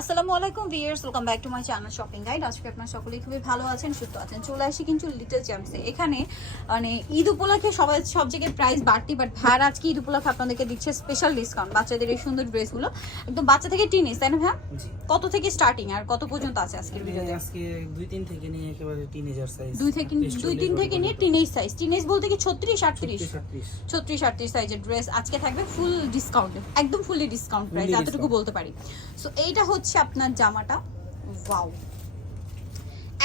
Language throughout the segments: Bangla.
আসসালামু আলাইকুম viewers welcome back to my channel shopping guide আজকে আপনারা সকলেই খুবই ভালো আছেন সুস্থ আছেন। চলে আসি কিন্তু লিটল চ্যাম্পসে এখানে মানে ঈদ উপলক্ষে সবাই সব জায়গায় প্রাইস বাড়তি বাট ভাইয়ার আজকে ঈদ উপলক্ষে আপনাদেরকে দিচ্ছে স্পেশাল ডিসকাউন্ট বাচ্চাদের এই সুন্দর ড্রেসগুলো। একদম বাচ্চা থেকে টিনিস তাই না ভাইয়া? জি। কত থেকে স্টার্টিং আর কত পর্যন্ত আছে আজকের ভিডিওতে আজকে দুই তিন থেকে নিয়ে একেবারে টিনেজার সাইজ দুই থেকে দুই তিন থেকে নিয়ে টিনেজ সাইজ টিনেজ বলতে কি ছত্রিশ আটত্রিশ? ছত্রিশ আটত্রিশ। সাইজের ড্রেস আজকে থাকবে ফুল ডিসকাউন্টে একদম ফুললি ডিসকাউন্ট প্রাইস এতটুকু বলতে পারি। সো এইটা হচ্ছে আপনার জামাটা। ওয়াও।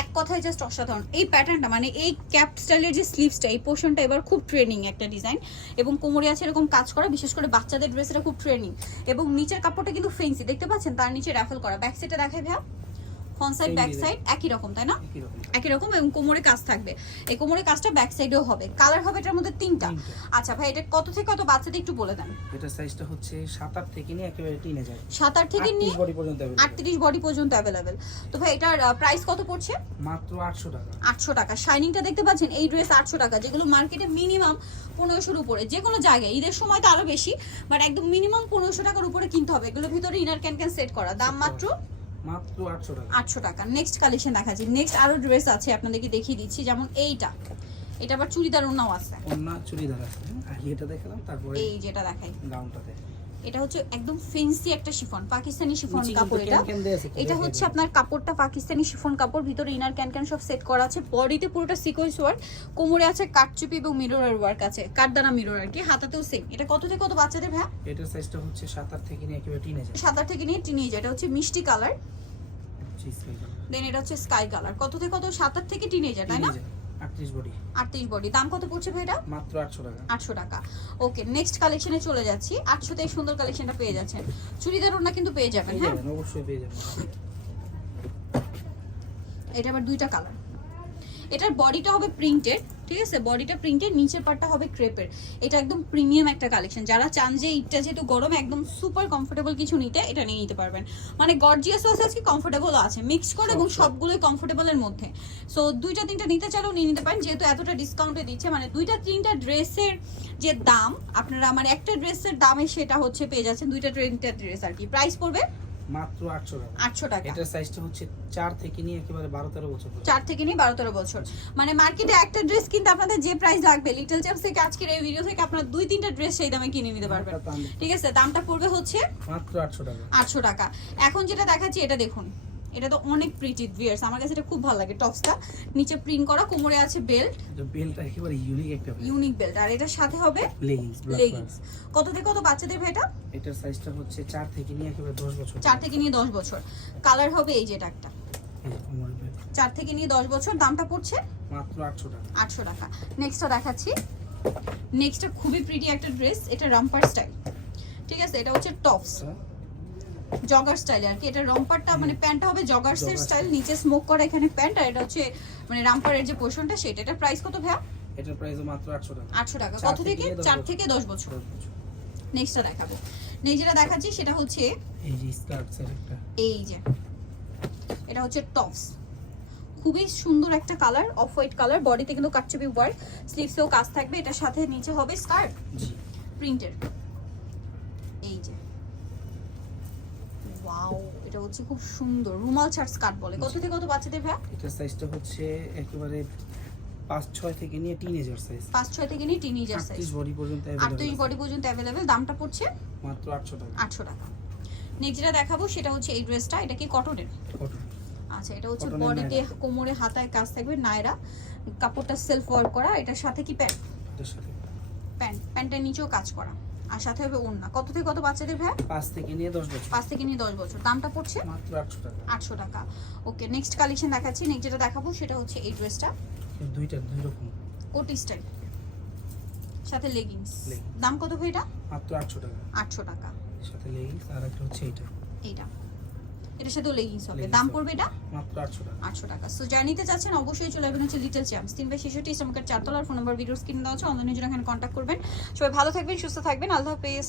এক কথায় জাস্ট অসাধারণ। এই প্যাটার্নটা মানে এই ক্যাপ স্টাইলের যে স্লিভসটা এই পোর্শনটা এবার খুব ট্রেনিং একটা ডিজাইন এবং কোমরে আছে এরকম কাজ করা, বিশেষ করে বাচ্চাদের ড্রেসটা খুব ট্রেনিং এবং নিচের কাপড়টা কিন্তু ফেন্সি দেখতে পাচ্ছেন? তার নিচে র্যাফেল করা। ব্যাক সাইডে দেখায় ভাইয়া। ফ্রন্ট সাইড ব্যাক সাইড একই রকম তাই না? একই রকম। এবং কোমরে কাজ থাকবে। এই কোমরে কাজটা ব্যাক সাইডেও হবে। কালার হবে এটার মধ্যে তিনটা। আচ্ছা ভাই এটা কত থেকে কত বাচ্চাদের একটু বলে দেন। এটা সাইজটা হচ্ছে সাত আট থেকে নিয়ে একেবারে টিনেজার সাত আট থেকে নিয়ে বডি পর্যন্ত available। আটত্রিশ বডি পর্যন্ত অ্যাভেলেবেল তো ভাই এটার প্রাইস কত পড়ছে? মাত্র আটশো টাকা। আটশো টাকা। শাইনিংটা দেখতে পাচ্ছেন? এই ড্রেস আটশো টাকা যেগুলো মার্কেটে মিনিমাম পনেরোশোর উপরে। যে কোনো জায়গায়। ঈদের সময় তো আরও বেশি বাট একদম মিনিমাম পনেরোশো টাকার উপরে কিনতে হবে। এগুলোর ভিতরে ইনার ক্যান ক্যান সেট করা। দাম মাত্র মাত্র আটশো টাকা। আটশো টাকা। নেক্সট কালেকশন দেখাচ্ছি। নেক্সট আরও ড্রেস আছে আপনাদেরকে দেখিয়ে দিচ্ছি। যেমন এইটা। এটা আবার চুড়িদার ওনাও আছে। ওনা চুড়িদার আছে। আর এটা দেখালাম তারপরে এই যেটা দেখাই। গাউনটাতে এটা হচ্ছে একদম ফেন্সি একটা শিফন পাকিস্তানি শিফন কাপড় এটা। এটা হচ্ছে আপনার কাপড়টা পাকিস্তানি শিফন কাপড় ভিতরে ইনার ক্যান ক্যান সব সেট করা আছে। বডিতে পুরোটা সিকোয়েন্স ওয়ার্ক কোমরে আছে কাটচুপি এবং মিররের ওয়ার্ক আছে। কাঠদানা মিরর আর কি হাতাতেও সেম এটা কত থেকে কত বাচ্চাদের ভাই এটার সাইজটা হচ্ছে সাত আট থেকে নিয়ে একেবারে টিনেজার সাদা থেকে নিয়ে টিনিজ এটা হচ্ছে মিষ্টি কালার দেন এটা হচ্ছে স্কাই কালার কত থেকে কত? সাত আট থেকে টিনেজার তাই না? আটত্রিশ বডি। আটত্রিশ বডি। দাম কত পড়ছে ভাই এটা? মাত্র আটশো টাকা। আটশো টাকা। ওকে নেক্সট কালেকশনে চলে যাচ্ছি। 800 তে সুন্দর কালেকশনটা পেয়ে যাচ্ছেন। চুড়িদার ওনা কিন্তু পেয়ে যাবেন হ্যাঁ? অবশ্যই পেয়ে যাবেন। এটা আবার দুইটা কালার এটার বডিটা হবে প্রিন্টেড ঠিক আছে বডিটা প্রিন্টেড নিচের পার্টটা হবে ক্রেপের এটা একদম প্রিমিয়াম একটা কালেকশন যারা চান যে ইটটা যেহেতু গরম একদম সুপার কমফোর্টেবল কিছু নিতে এটা নিয়ে নিতে পারবেন। মানে গর্জিয়াস আছে আজকে কমফোর্টেবল আছে মিক্স করে এবং সব, সব। সবগুলোই কমফোর্টেবলের মধ্যে। সো দুইটা তিনটা নিতে চাইলেও নিয়ে নিতে পারেন যেহেতু এতটা ডিসকাউন্টে দিচ্ছে। মানে দুইটা তিনটা ড্রেসের যে দাম আপনারা আমার একটা ড্রেসের দামে সেটা হচ্ছে পেয়ে যাচ্ছেন দুইটা তিনটা ড্রেস আর কি। প্রাইস পড়বে মাত্র আটশো টাকা। আটশো টাকা। এটার সাইজটা হচ্ছে চার থেকে নিয়ে একেবারে বারো তেরো বছর পর্যন্ত। চার থেকে নিয়ে বারো তেরো বছর। মানে মার্কেটে একটা ড্রেস কিনতে আপনাদের যে প্রাইস লাগবে লিটল চ্যাম্পস থেকে আজকের এই ভিডিও থেকে আপনারা দুই তিনটা ড্রেস সেই দামে কিনে নিতে পারবেন। ঠিক আছে? দামটা পড়বে হচ্ছে মাত্র আটশো টাকা। আটশো টাকা। এখন যেটা দেখাচ্ছি এটা দেখুন। এটা তো অনেক প্রিটি ভিয়ার্স আমার কাছে এটা খুব ভালো লাগে টপসটা। নিচে প্রিন্ট করা কোমরে আছে বেল্ট এটা বেলটা একেবারে ইউনিক একটা ইউনিক বেল্ট আর এটার সাথে হবে লেগিংস লেগিংস কত থেকে কত বাচ্চাদের ভাইটা এটার সাইজটা হচ্ছে চার থেকে নিয়ে একেবারে দশ বছর। চার থেকে নিয়ে দশ বছর। কালার হবে এই একটা। যে কোমরের belt। চার থেকে নিয়ে দশ বছর। দামটা পড়ছে? মাত্র আটশো টাকা। আটশো টাকা। নেক্সটটা দেখাচ্ছি। নেক্সটটা খুবই প্রিটি একটা ড্রেস এটা রাম্পার স্টাইল। ঠিক আছে? এটা হচ্ছে টপস। আচ্ছা, জগার স্টাইল আর কি। এটা রাম্পারটা মানে প্যান্টটা হবে জগার্সের স্টাইল নিচে স্মোক করা এখানে প্যান্ট আর এটা হচ্ছে মানে রাম্পারের যে পোর্শনটা সেটা। এটা প্রাইস কত ভাইয়া? এটার প্রাইস মাত্র আটশো টাকা। আটশো টাকা। কত থেকে থেকে? দশ চার থেকে দশ বছর। নেক্সটটা দেখাবো। যেটা দেখাচ্ছি সেটা হচ্ছে এই যে স্কার্ট একটা। এই যে। এটা হচ্ছে টপস খুবই সুন্দর একটা কালার অফ হোয়াইট কালার বডিতে কিন্তু কাটচুপি ওয়ার্ক স্লিভসেও কাজ থাকবে। এটার সাথে নিচে হবে স্কার্ট জি। প্রিন্টের ওয়াও এটা হচ্ছে খুব সুন্দর। রুমাল বলে। কত থেকে কত বাচ্চাদের ভাই? এটার সাইজটা হচ্ছে একেবারে পাঁচ ছয় থেকে নিয়ে টিনেজার সাইজ পাঁচ ছয় থেকে নিয়ে টিনেজার সাইজ আটত্রিশ বডি পর্যন্ত আটত্রিশ বডি পর্যন্ত অ্যাভেলেবেল দামটা পড়ছে? মাত্র আটশো টাকা। আটশো টাকা। নেক্সট যেটা দেখাবো সেটা হচ্ছে এই ড্রেসটা এটা কি কটনের আচ্ছা এটা হচ্ছে বডিতে কোমরে হাতায় কাজ থাকবে নায়রা কাপড়টা সেলফ ওয়ার্ক করা। এটার সাথে কি প্যান্ট প্যান্ট প্যান্টের নিচেও কাজ করা। আর সাথে হবে ওন্না কত থেকে কত বাচ্চাদের ভ্যা পাঁচ থেকে নিয়ে দশ বছর। পাঁচ থেকে নিয়ে দশ বছর। দামটা পড়ছে? মাত্র আটশো টাকা। আটশো টাকা। ওকে নেক্সট কালেকশন দেখাচ্ছি। নেক্সট যেটা দেখাবো সেটা হচ্ছে এই ড্রেসটা দুইটা দুই রকম। কোটি স্টাইল সাথে লেগিংস দাম কত ভাই এটা? মাত্র আটশো টাকা। আটশো টাকা। সাথে লেগিংস আর একটা হচ্ছে এইটা। এইটা। এটার সাথেও লেগিংস হবে। দাম করবে পড়বে এটা? মাত্র আটশো টাকা। আটশো টাকা। সো যারা নিতে চাচ্ছেন অবশ্যই চলে আসবেন হচ্ছে লিটল চ্যাম্পস তিন বাই ছেষট্টি ইসলামকার চারতলার ফোন নাম্বার ভিডিও স্ক্রিন দেওয়া হচ্ছে অনলাইনের জন্য এখানে কন্ট্যাক্ট করবেন। সবাই ভালো থাকবেন সুস্থ থাকবেন। আল্লাহ হাফেজ।